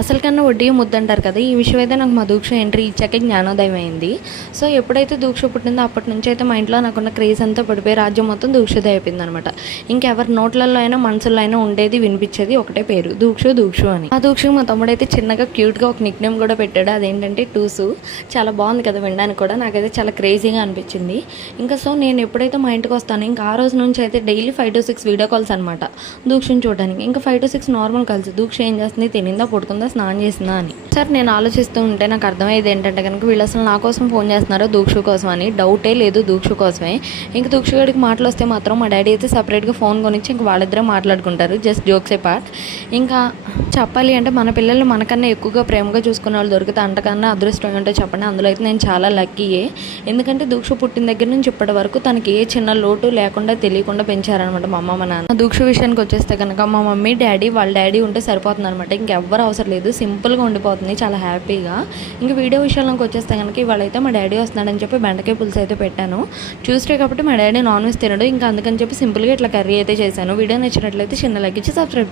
అసలు కన్నా వడ్డీ ముద్దంటారు కదా! ఈ విషయం అయితే నాకు మా దూక్ష ఎంట్రీ ఇచ్చాకే జ్ఞానోదయం అయింది. సో, ఎప్పుడైతే దూక్ష పుట్టిందో అప్పటి నుంచి అయితే మా ఇంట్లో నాకున్న క్రేజ్ అంతా పడిపోయి రాజ్యం మొత్తం దూక్షదే అయిపోయిందనమాట. ఇంకెవరి నోట్లలో అయినా మనసుల్లో అయినా ఉండేది వినిపించేది ఒకటే పేరు దూక్షు అని. ఆ దూక్షకు మా తమ్ముడైతే చిన్నగా క్యూట్‌గా ఒక నిక్ నేమ్ కూడా పెట్టాడు. అదేంటంటే టూసు. చాలా బాగుంది కదా వినడానికి కూడా. నాకైతే చాలా క్రేజీగా అనిపించింది. ఇంకా సో, నేను ఎప్పుడైతే మా ఇంటికి వస్తానో ఇంకా ఆ రోజు నుంచి అయితే డైలీ 5-6 వీడియో కాల్స్ అనమాట దూక్షని చూడడానికి. ఇంకా 5-6 నార్మల్ కాల్స్. దూక్ష ఏం చేస్తుంది, తినిందా, పడుకుందా, స్నానం చేసిందా అని. సార్ నేను ఆలోచిస్తూ ఉంటే నాకు అర్థమయ్యేది ఏంటంటే కనుక వీళ్ళు అసలు నా కోసం ఫోన్ చేస్తున్నారో దూక్ష కోసం అని. డౌటే లేదు దూక్ష కోసమే. ఇంక దూక్ష గడికి మాటలు వస్తే మాత్రం మా డాడీ అయితే సపరేట్గా ఫోన్ కొనిచ్చి ఇంక వాళ్ళిద్దరే మాట్లాడుకుంటారు. జస్ట్ జోక్స్ ఏ పార్ట్. ఇంకా చెప్పాలి అంటే మన పిల్లలు మనకన్నా ఎక్కువగా ప్రేమగా చూసుకునే వాళ్ళు దొరికితే అంతకన్నా అదృష్టం ఏంటో చెప్పండి. అందులో అయితే నేను చాలా లక్కీయే. ఎందుకంటే దూక్ష పుట్టిన దగ్గర నుంచి ఇప్పటి వరకు తనకి ఏ చిన్న లోటు లేకుండా తెలియకుండా పెంచారనమాట మా అమ్మ మా నాన్న. దూక్ష విషయానికి వచ్చేస్తే కనుక మా మమ్మీ డాడీ వాళ్ళ డాడీ ఉంటే సరిపోతుంది అనమాట. ఇంకెవ్వరు అవసరం లేదు. సింపుల్గా ఉండిపోతుంది చాలా హ్యాపీగా. ఇంకా వీడియో విషయాలకు వచ్చేస్తే కనుక ఇవాళైతే మా డాడీ వస్తున్నాడని చెప్పి బెండకాయ పులుసు అయితే పెట్టాను. ట్యూస్డే కాబట్టి మా డాడీ నాన్ వెజ్ తినడు. ఇంకా అందుకని చెప్పి సింపుల్గా ఇట్లా కర్రీ అయితే చేశాను. వీడియో నచ్చినట్లయితే చిన్న లైక్ ఇచ్చి సబ్స్క్రైబ్